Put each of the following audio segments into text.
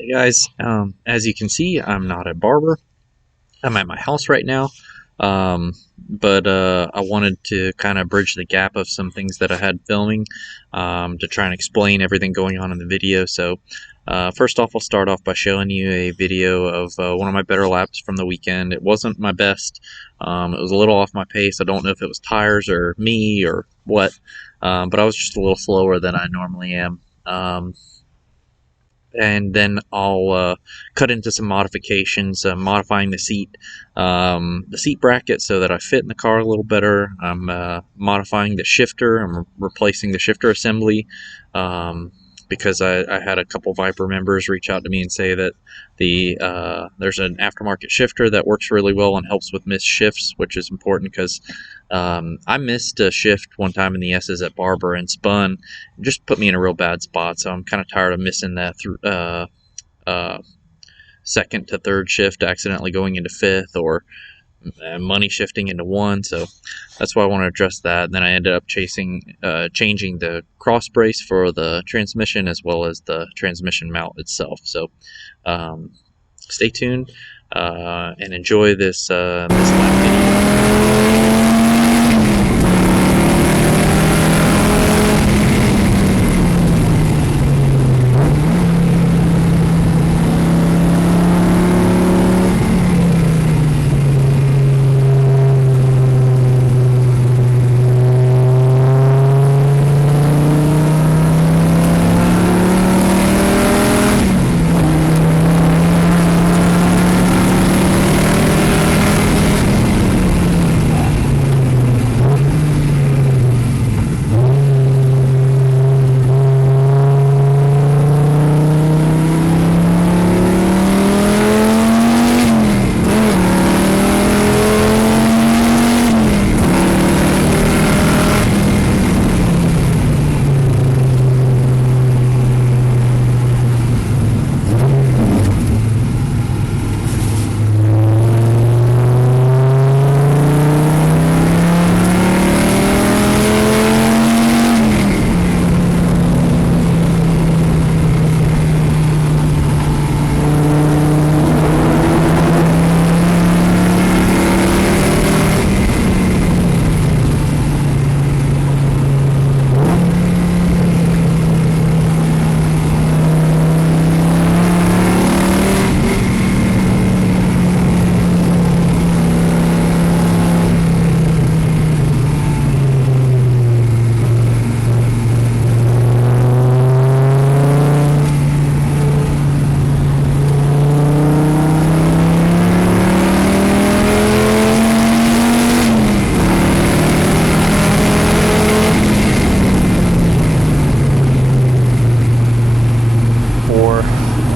Hey guys, as you can see, I'm not at Barber. I'm at my house right now, but I wanted to kind of bridge the gap of some things that I had filming to try and explain everything going on in the video. So, first off, I'll start off by showing you a video of one of my better laps from the weekend. It wasn't my best. It was a little off my pace. I don't know if it was tires or me or what, but I was just a little slower than I normally am. And then I'll cut into some modifications, modifying the seat bracket so that I fit in the car a little better. I'm modifying the shifter. I'm replacing the shifter assembly because I had a couple Viper members reach out to me and say that there's an aftermarket shifter that works really well and helps with missed shifts, which is important because I missed a shift one time in the S's at Barber and spun. It just put me in a real bad spot, so I'm kind of tired of missing that second to third shift, accidentally going into fifth, or money shifting into one. So that's why I want to address that. And then I ended up changing the cross brace for the transmission as well as the transmission mount itself. So stay tuned and enjoy this lap video.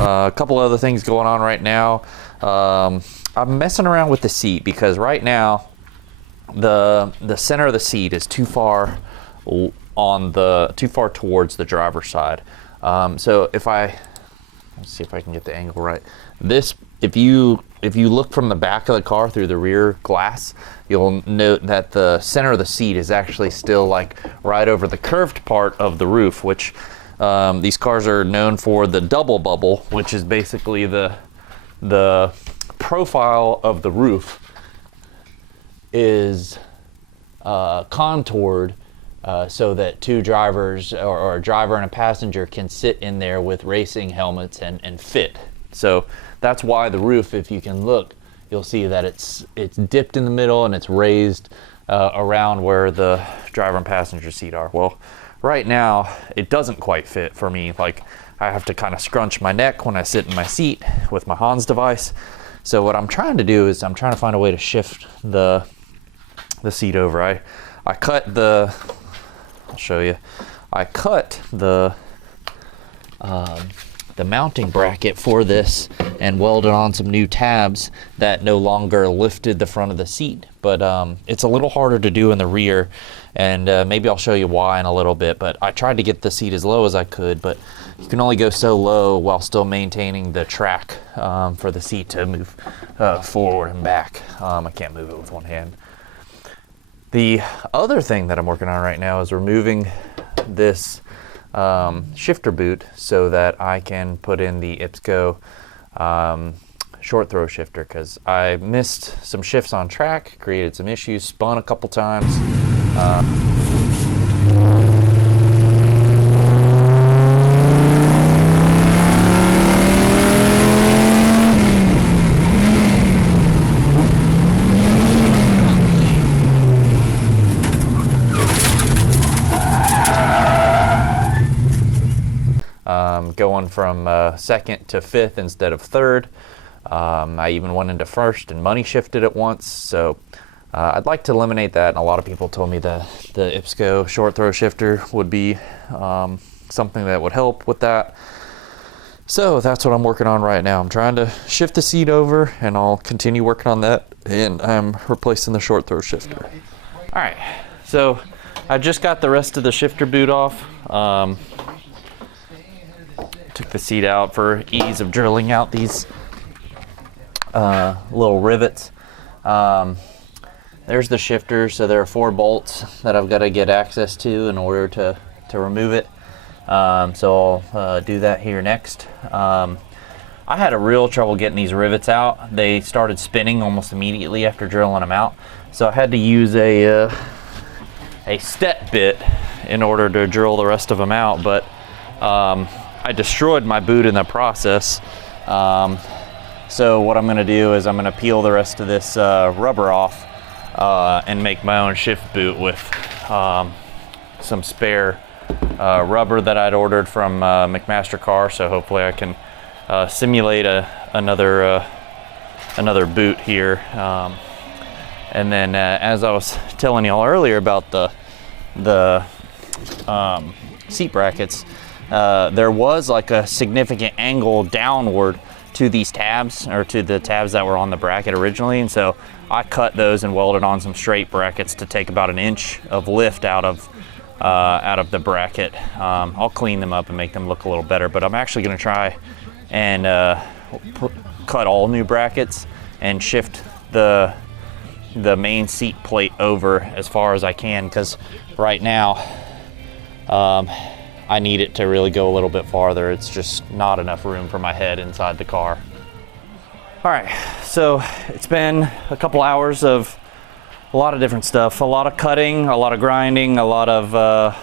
A couple other things going on right now. I'm messing around with the seat because right now the center of the seat is too far towards the driver's side. So let's see if I can get the angle right. If you look from the back of the car through the rear glass, you'll note that the center of the seat is actually still like right over the curved part of the roof, which these cars are known for the double bubble, which is basically the profile of the roof is contoured so that two drivers or a driver and a passenger can sit in there with racing helmets and fit. So that's why the roof, if you can look, you'll see that it's dipped in the middle and it's raised around where the driver and passenger seat are. Well, right now it doesn't quite fit for me. Like, I have to kind of scrunch my neck when I sit in my seat with my Hans device. So what I'm trying to do is I'm trying to find a way to shift the seat over. I cut I'll show you. I cut the mounting bracket for this and welded on some new tabs that no longer lifted the front of the seat. But it's a little harder to do in the rear, and maybe I'll show you why in a little bit. But I tried to get the seat as low as I could, but you can only go so low while still maintaining the track for the seat to move forward and back. I can't move it with one hand. The other thing that I'm working on right now is removing this shifter boot so that I can put in the IPSCO short throw shifter, because I missed some shifts on track, created some issues, spun a couple times. Going from second to fifth instead of third. I even went into first and money shifted it once. So I'd like to eliminate that. And a lot of people told me the IPSCO short throw shifter would be something that would help with that. So that's what I'm working on right now. I'm trying to shift the seat over, and I'll continue working on that. And I'm replacing the short throw shifter. All right, so I just got the rest of the shifter boot off. Took the seat out for ease of drilling out these little rivets. There's the shifter, so there are 4 bolts that I've got to get access to in order to remove it. So I'll do that here next. I had a real trouble getting these rivets out. They started spinning almost immediately after drilling them out. So I had to use a step bit in order to drill the rest of them out, but I destroyed my boot in the process. So what I'm gonna do is I'm gonna peel the rest of this rubber off and make my own shift boot with some spare rubber that I'd ordered from McMaster Car. So hopefully I can simulate another boot here. And then as I was telling y'all earlier about the seat brackets, there was like a significant angle downward to these tabs, or to the tabs that were on the bracket originally, and so I cut those and welded on some straight brackets to take about 1 inch of lift out of the bracket. I'll clean them up and make them look a little better, but I'm actually going to try and cut all new brackets and shift the main seat plate over as far as I can, because right now I need it to really go a little bit farther. It's just not enough room for my head inside the car. All right, so it's been a couple hours of a lot of different stuff. A lot of cutting, a lot of grinding, a lot of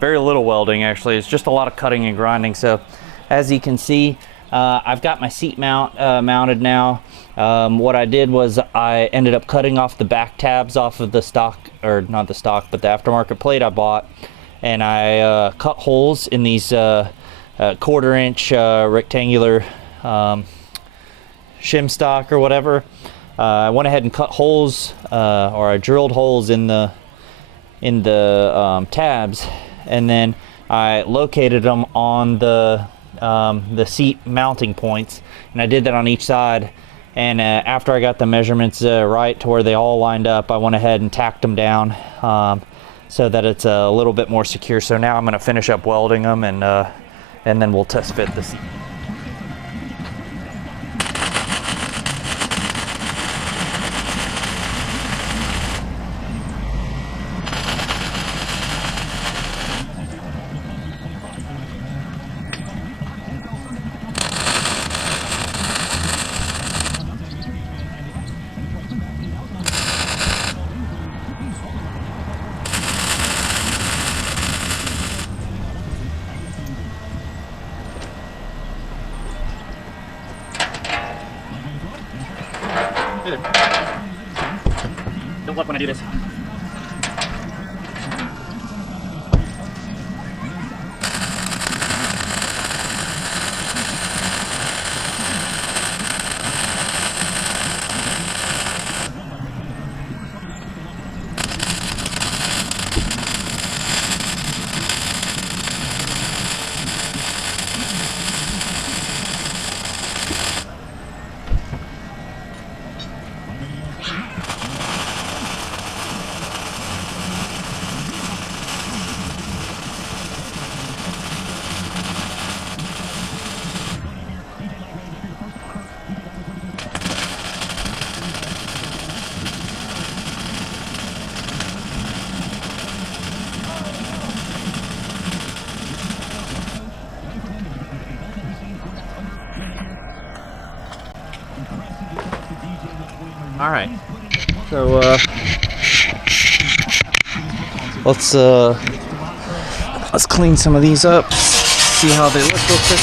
very little welding actually. It's just a lot of cutting and grinding. So as you can see, I've got my seat mount mounted now. What I did was I ended up cutting off the back tabs off of the stock, or not the stock, but the aftermarket plate I bought. And I cut holes in these 1/4 inch rectangular shim stock or whatever. I went ahead and cut holes, or I drilled holes in the tabs, and then I located them on the seat mounting points, and I did that on each side. And after I got the measurements right to where they all lined up, I went ahead and tacked them down. So that it's a little bit more secure. So now I'm going to finish up welding them, and then we'll test fit the seat. Good. Don't look when I do this. All right, so let's clean some of these up, see how they look real quick.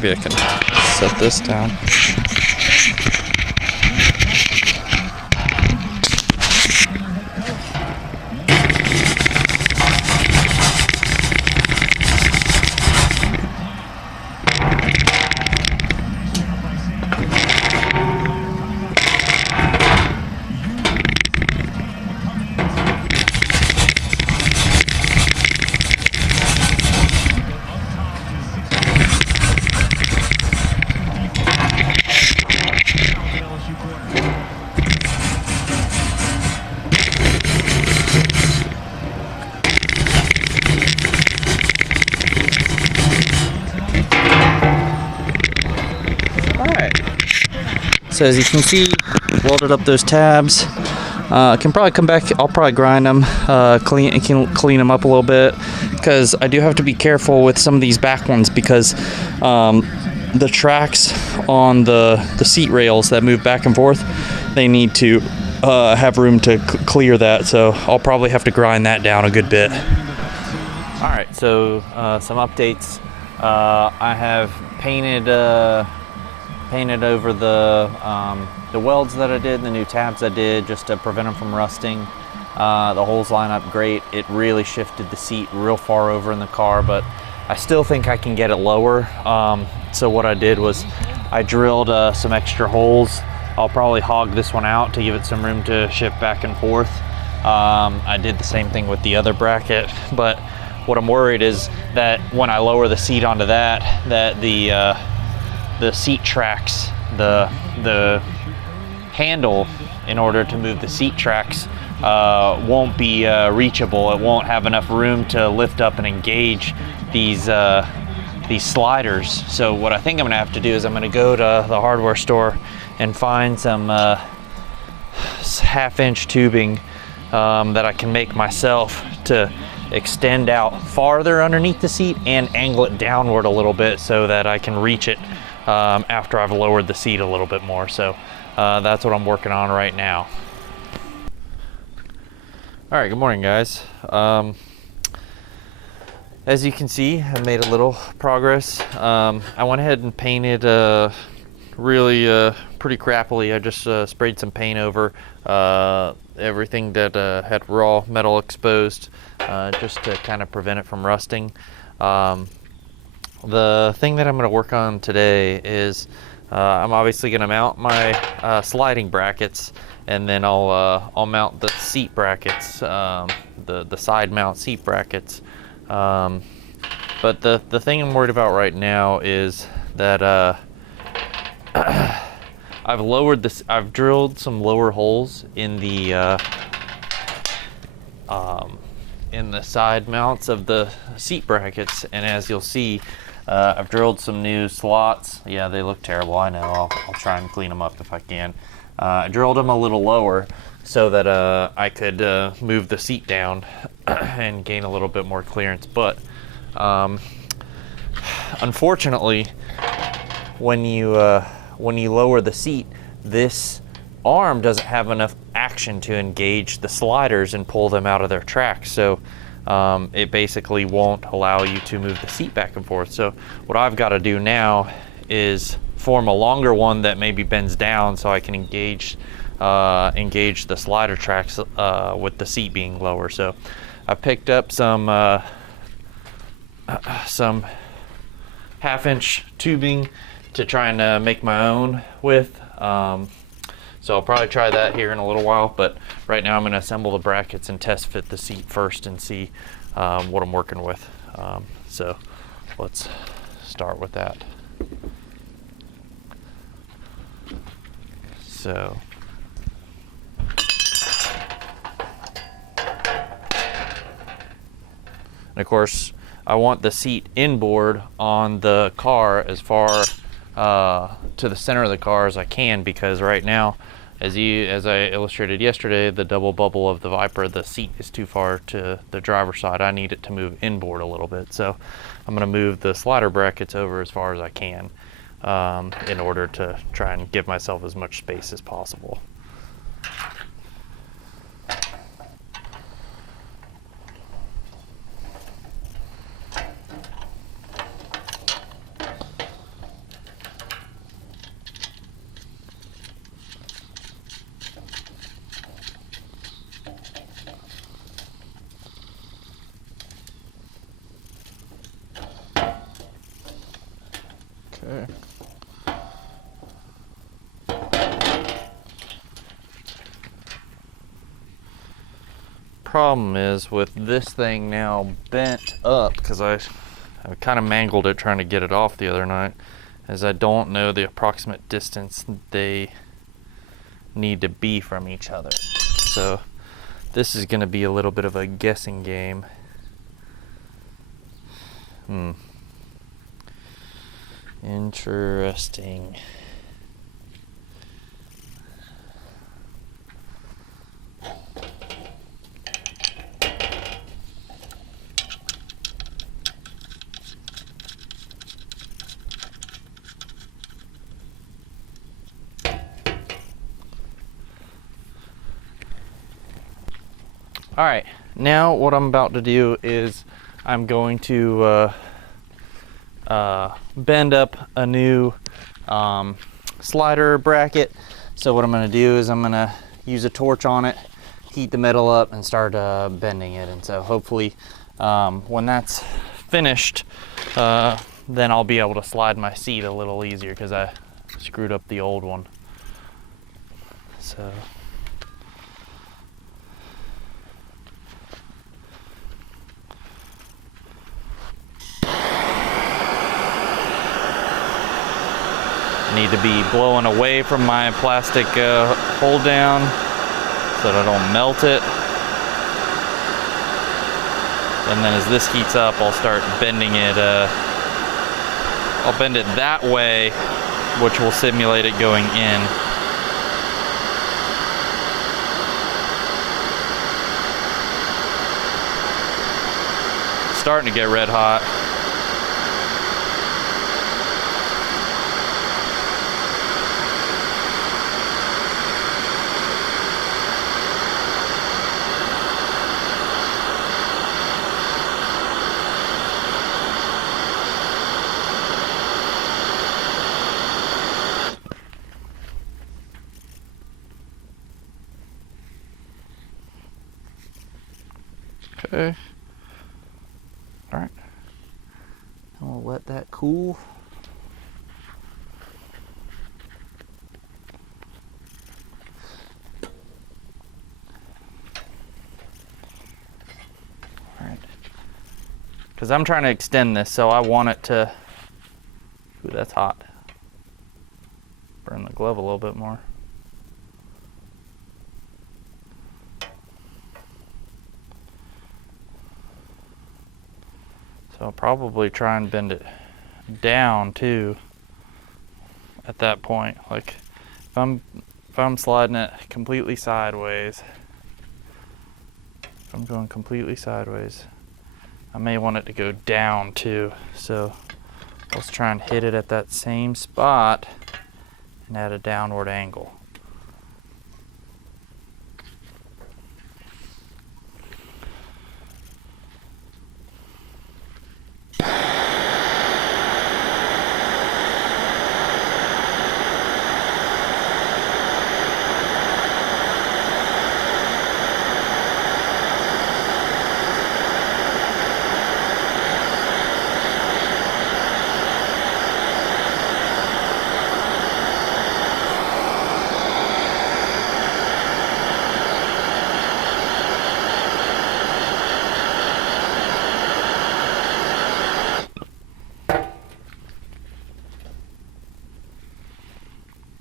Maybe I can set this down. So as you can see, welded up those tabs. Can probably come back. I'll probably grind them, clean them up a little bit, because I do have to be careful with some of these back ones, because the tracks on the seat rails that move back and forth, they need to have room to clear that. So I'll probably have to grind that down a good bit. All right, so some updates. I have painted over the welds that I did, the new tabs I did, just to prevent them from rusting. The holes line up great. It really shifted the seat real far over in the car, but I still think I can get it lower. So what I did was I drilled some extra holes. I'll probably hog this one out to give it some room to shift back and forth. I did the same thing with the other bracket, but what I'm worried is that when I lower the seat onto that the seat tracks, the handle in order to move the seat tracks won't be reachable. It won't have enough room to lift up and engage these sliders. So what I think I'm gonna have to do is I'm gonna go to the hardware store and find some half-inch tubing that I can make myself to extend out farther underneath the seat and angle it downward a little bit so that I can reach it after I've lowered the seat a little bit more. So that's what I'm working on right now. All right, good morning, guys. As you can see, I made a little progress. I went ahead and painted really pretty crappily. I just sprayed some paint over everything that had raw metal exposed, just to kind of prevent it from rusting. The thing that I'm going to work on today is I'm obviously going to mount my sliding brackets, and then I'll mount the seat brackets, the side mount seat brackets. But the thing I'm worried about right now is that I've lowered this. I've drilled some lower holes in the side mounts of the seat brackets, and as you'll see, I've drilled some new slots. Yeah, they look terrible, I know. I'll try and clean them up if I can. I drilled them a little lower so that I could move the seat down and gain a little bit more clearance. But unfortunately, when you lower the seat, this arm doesn't have enough action to engage the sliders and pull them out of their tracks. So it basically won't allow you to move the seat back and forth. So what I've got to do now is form a longer one that maybe bends down so I can engage the slider tracks with the seat being lower. So I picked up some half-inch tubing to try and make my own with. So I'll probably try that here in a little while, but right now I'm going to assemble the brackets and test fit the seat first and see what I'm working with. So let's start with that. So and of course I want the seat inboard on the car as far to the center of the car as I can, because right now, as I illustrated yesterday, the double bubble of the Viper, the seat is too far to the driver's side. I need it to move inboard a little bit. So I'm going to move the slider brackets over as far as I can in order to try and give myself as much space as possible. Okay. Problem is with this thing now bent up, because I kind of mangled it trying to get it off the other night, is I don't know the approximate distance they need to be from each other. So this is going to be a little bit of a guessing game. Interesting. All right, now what I'm about to do is I'm going to bend up a new slider bracket. So what I'm going to do is I'm going to use a torch on it, heat the metal up, and start bending it. And so hopefully when that's finished, then I'll be able to slide my seat a little easier, because I screwed up the old one. So need to be blowing away from my plastic hold down so that I don't melt it. And then as this heats up, I'll start bending it. I'll bend it that way, which will simulate it going in. It's starting to get red hot. Okay. All right. I'll let that cool. All right. Because I'm trying to extend this, so I want it to. Ooh, that's hot. Burn the glove a little bit more. So I'll probably try and bend it down too at that point. Like if I'm sliding it completely sideways, if I'm going completely sideways, I may want it to go down too. So let's try and hit it at that same spot and at a downward angle.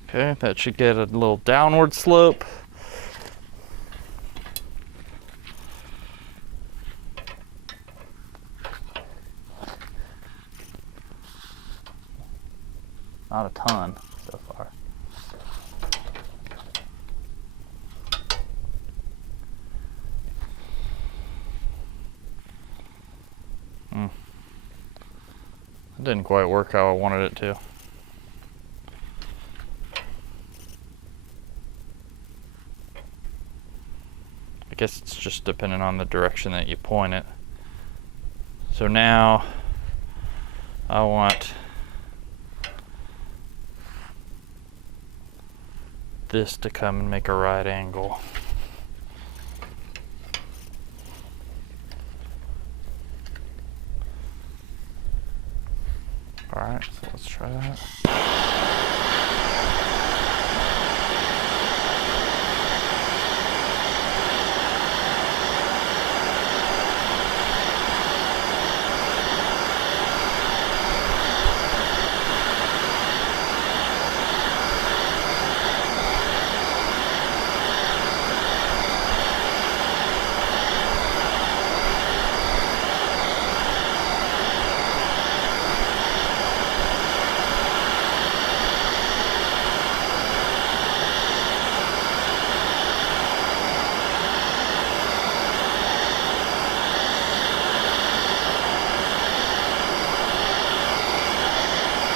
Okay, that should get a little downward slope. Not a ton so far. It didn't quite work how I wanted it to. I guess it's just depending on the direction that you point it. So now I want this to come and make a right angle. All right, so let's try that.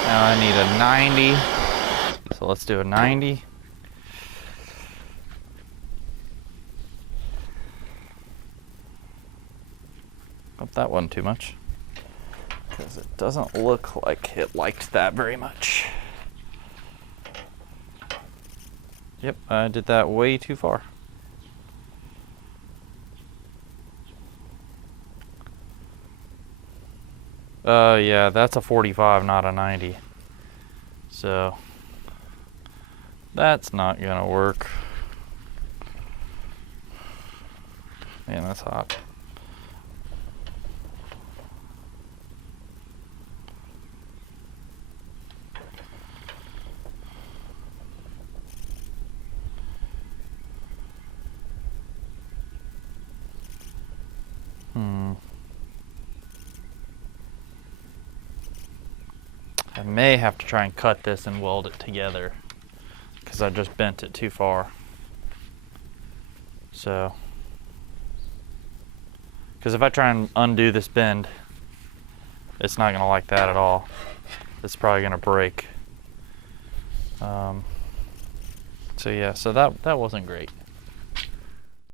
Now I need a 90, so let's do a 90. Hope that wasn't too much, because it doesn't look like it liked that very much. Yep, I did that way too far. Yeah, that's a 45, not a 90. So that's not gonna work. Man, that's hot. I may have to try and cut this and weld it together, because I just bent it too far. So, because if I try and undo this bend, it's not gonna like that at all. It's probably gonna break. So yeah, so that wasn't great.